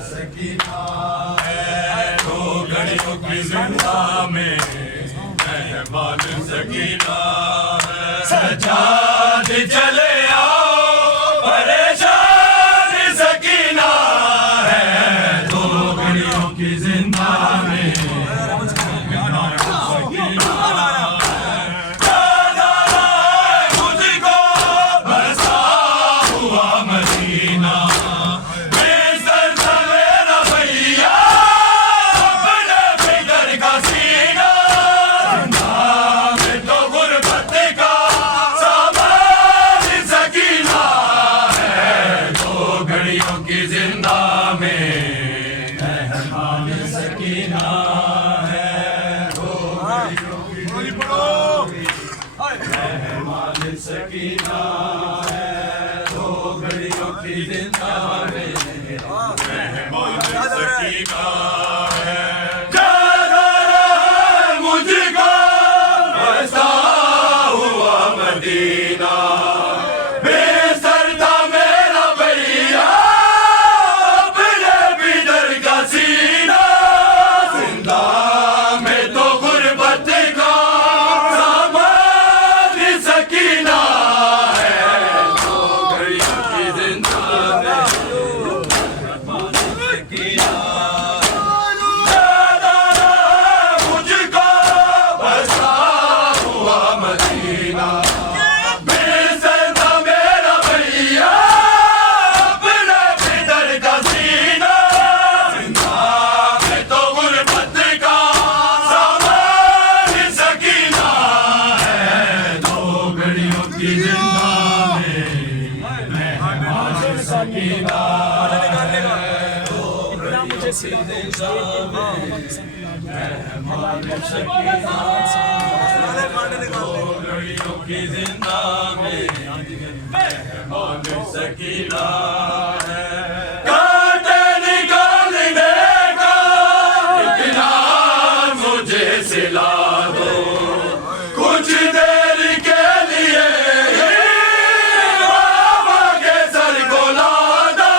सकीना है दो घड़ियों की जिंदा में मेहमान सकीना है सजाद चले आओ परेशान सकीना है दो घड़ियों की जिंदा में सकीना है दो घड़ियों की जिंदा में मेहमान सकीना है मुझको बसा हुआ मदीना बेसरता मेरा भैया अपने बिदर का सीना जिंदा में तो गुर्बत का सामान सकीना की जिंदा में मेहमान सकीना है कांटे निकालने का इतना मुझे सिला दो कुछ देर के लिए बाबा के सर को ला दो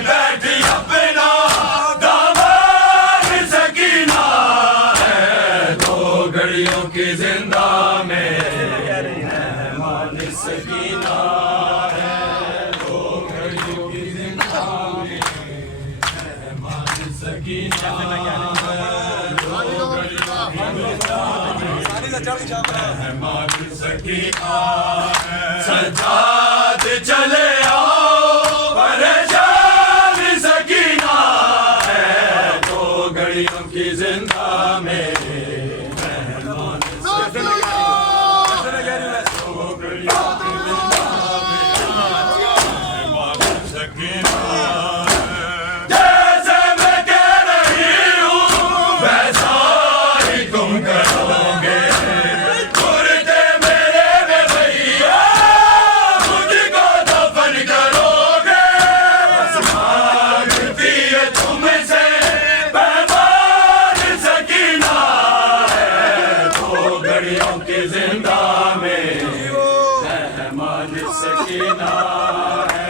बैठी अपना दामाद सकीना है दो घड़ियों की जिंदा में मेहमान सकीना है दो घड़ियों की जिंदा में मेहमान सकीना मेहमान सकीना सजाद चले आओ परेशान सकीना है दो घड़ियों की जिंदा में जैसे मैं कह रही हूँ वैसा ही तुम करोगे कुर्ते मेरे में भैया मुझको दफन करोगे बस मांगती है तुमसे मेहमान सकीना है दो घड़ियों की जिंदा में मेहमान सकीना है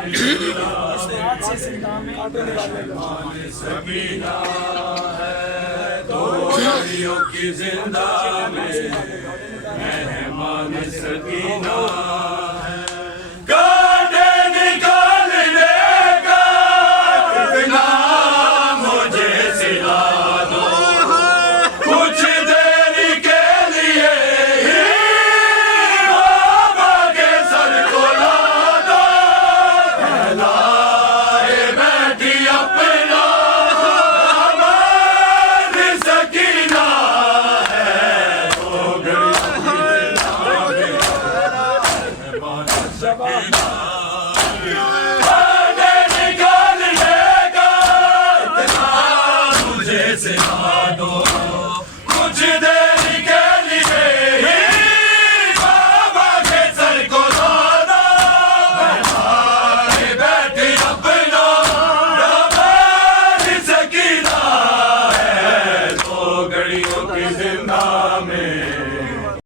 हाथ से जिंदा में कांटे निकालने लगा। सकीना है दो घड़ियों की जिंदा में मेहमान सकीना है कांटे निकालने का इतना मुझे सिला दो कुछ देर के लिए ही बाबा के सर को ला दो लाए बैठी अपना हमारी सकीना है तो घड़ी सकीना